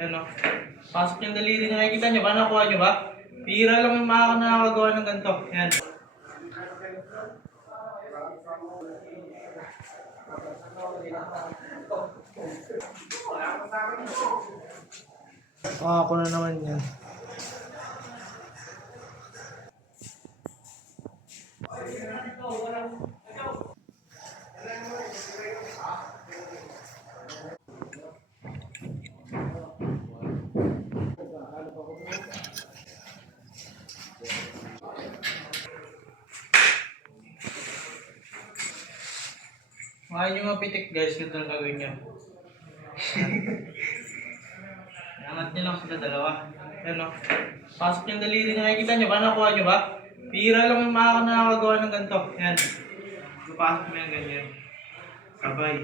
Ano? Pasok yung daliri na nakikita nyo ba? Nakuha nyo ba? Pira lang yung nakakagawa ng ganito. Yan. Ako na naman yan. Mahal nyo mapitik guys, ganito ang gagawin nyo. Angat nyo lang sila dalawa. Ano? Pasok yung daliri na nakikita nyo ba? Nakuha nyo ba? Pira lang yung nakakagawa ng ganito. Yan. Papasok mo yung ganyan. Sabay.